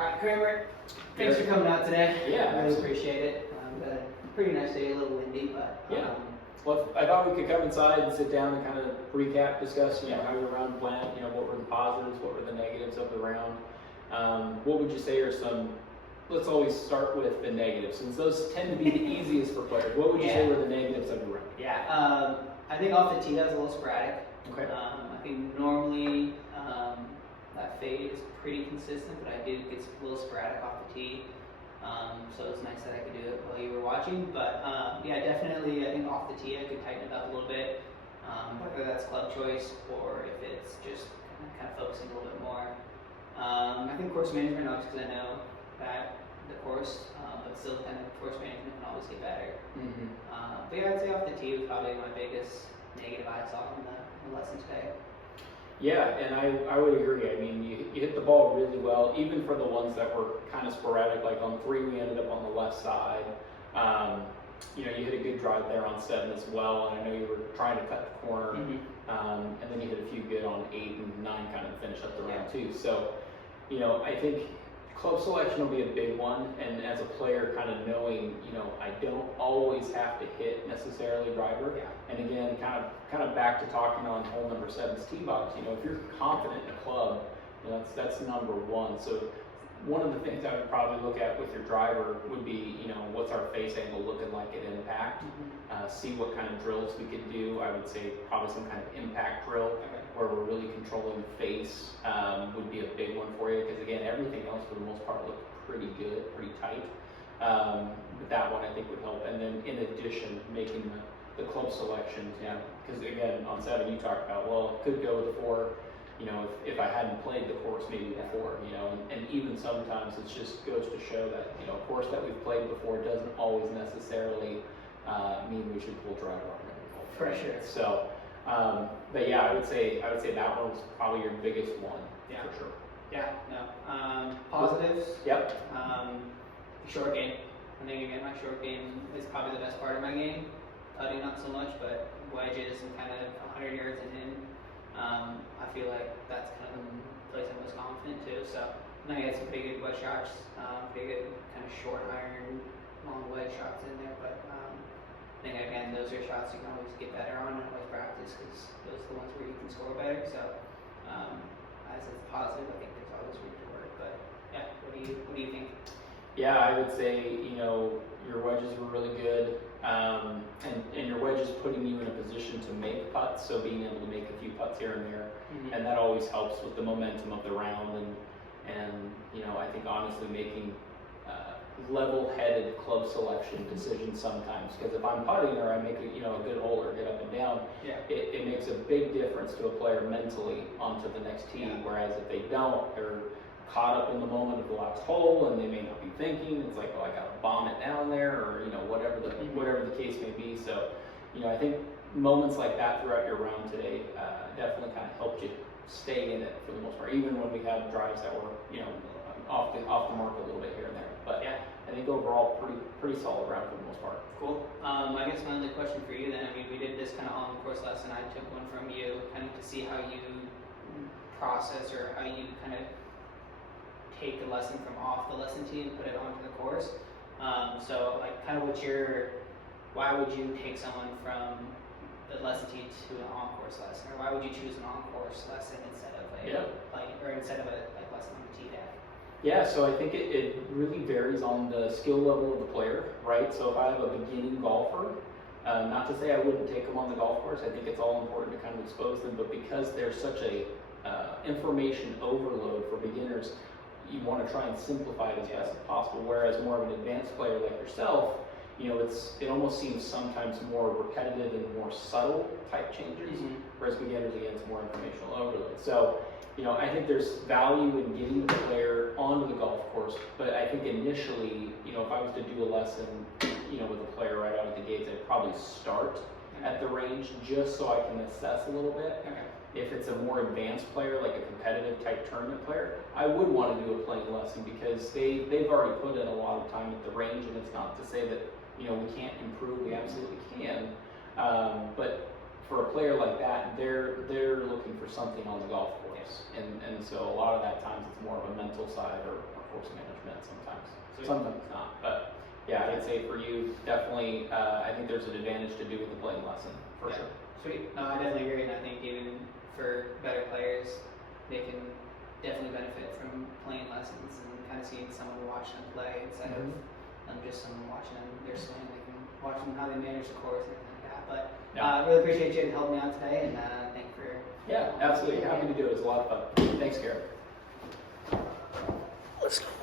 All right, Kramer, thanks for coming out today. Yeah, I really appreciate it. Got a pretty nice day, a little windy, but yeah. Well, I thought we could come inside and sit down and kind of recap, discuss, how your round went, what were the positives, what were the negatives of the round. What would you say are some, let's always start with the negatives, since those tend to be the easiest for players. What would you say were the negatives of your round? Yeah, I think off the tee that was a little sporadic. Okay. I think normally that fade is pretty consistent, but I do get a little sporadic off the tee. So it was nice that I could do it while you were watching. But yeah, definitely, I think off the tee I could tighten it up a little bit, whether that's club choice or if it's just kind of focusing a little bit more. I think course management, obviously, because I know that the course, but still kind of course management can always get better. But yeah, I'd say off the tee was probably my biggest negative I saw in the lesson today. Yeah, and I would agree. I mean, you hit the ball really well, even for the ones that were kind of sporadic. Like on 3, we ended up on the left side. You hit a good drive there on 7 as well, and I know you were trying to cut the corner. And then you hit a few good on 8 and 9, kind of finish up the round too. So, I think club selection will be a big one, and as a player, kind of knowing, I don't always have to hit necessarily driver. And again, kind of back to talking on hole number 7's tee box. If you're confident in a club, that's number one. So one of the things I would probably look at with your driver would be, what's our face angle looking like at impact? See what kind of drills we could do. I would say probably some kind of impact drill where we're really controlling the face would be a big one for you, because again, everything else for the most part looked pretty good, pretty tight. But that one I think would help. And then in addition, making the club selections, because again, on 7 you talked about, well, could go with a 4. If I hadn't played the course maybe before, and even sometimes it just goes to show that, a course that we've played before doesn't always necessarily mean we should pull driver on it. For sure. So, but yeah, I would say that one's probably your biggest one, for sure. Yeah, no. Positives. Yep. Short game. I think again, my short game is probably the best part of my game. Putting not so much, but wedges and kind of 100 yards and in. I feel like that's kind of the place I'm most confident too. So I had some pretty good wedge shots, pretty good kind of short iron, long wedge shots in there. But I think again, those are shots you can always get better on and always practice, because those are the ones where you can score better. So as a positive, I think there's always room to work. But yeah, what do you think? Yeah, I would say, your wedges were really good, and your wedges putting you in a position to make putts, so being able to make a few putts here and there, and that always helps with the momentum of the round, and I think honestly making level-headed club selection decisions sometimes, because if I'm putting or I make a good hole or get up and down, it makes a big difference to a player mentally onto the next tee, whereas if they don't, they're caught up in the moment of the last hole, and they may not be thinking. It's like, oh, I gotta bomb it down there, or whatever the case may be. So, I think moments like that throughout your round today definitely kind of helped you stay in it for the most part, even when we had drives that were off the mark a little bit here and there. But yeah, I think overall pretty solid round for the most part. Cool. I guess my only question for you then, I mean, we did this kind of on the course lesson. I took one from you, kind of to see how you process or how you kind of take the lesson from off the lesson tee and put it onto the course. So like kind of why would you take someone from the lesson tee to an on-course lesson, or why would you choose an on-course lesson instead of instead of a lesson on the tee deck? Yeah, so I think it really varies on the skill level of the player, right? So if I have a beginning golfer, not to say I wouldn't take them on the golf course, I think it's all important to kind of expose them, but because there's such a information overload for beginners, you want to try and simplify it as best as possible. Whereas more of an advanced player like yourself, it almost seems sometimes more repetitive and more subtle type changes. Whereas beginners, again, it's more informational overload. So, I think there's value in getting the player onto the golf course. But I think initially, if I was to do a lesson, with a player right out of the gates, I'd probably start at the range just so I can assess a little bit. If it's a more advanced player, like a competitive type tournament player, I would want to do a playing lesson, because they've already put in a lot of time at the range, and it's not to say that we can't improve. We absolutely can, but for a player like that, they're looking for something on the golf course. close. And so a lot of that times it's more of a mental side or force management sometimes. Sweet. Sometimes it's not. But yeah, I'd say for you, definitely, I think there's an advantage to do with the playing lesson, for Yeah. sure. Sweet. No, I definitely agree, and I think even for better players, they can definitely benefit from playing lessons and kind of seeing someone watch them play instead of just someone watching them their swing. They can watch them how they manage the course and everything like that. But Yeah. really appreciate you helping me out today, and thank you for. Yeah, absolutely. Happy to do it. It was a lot of fun. Thanks, Garrett. Let's go.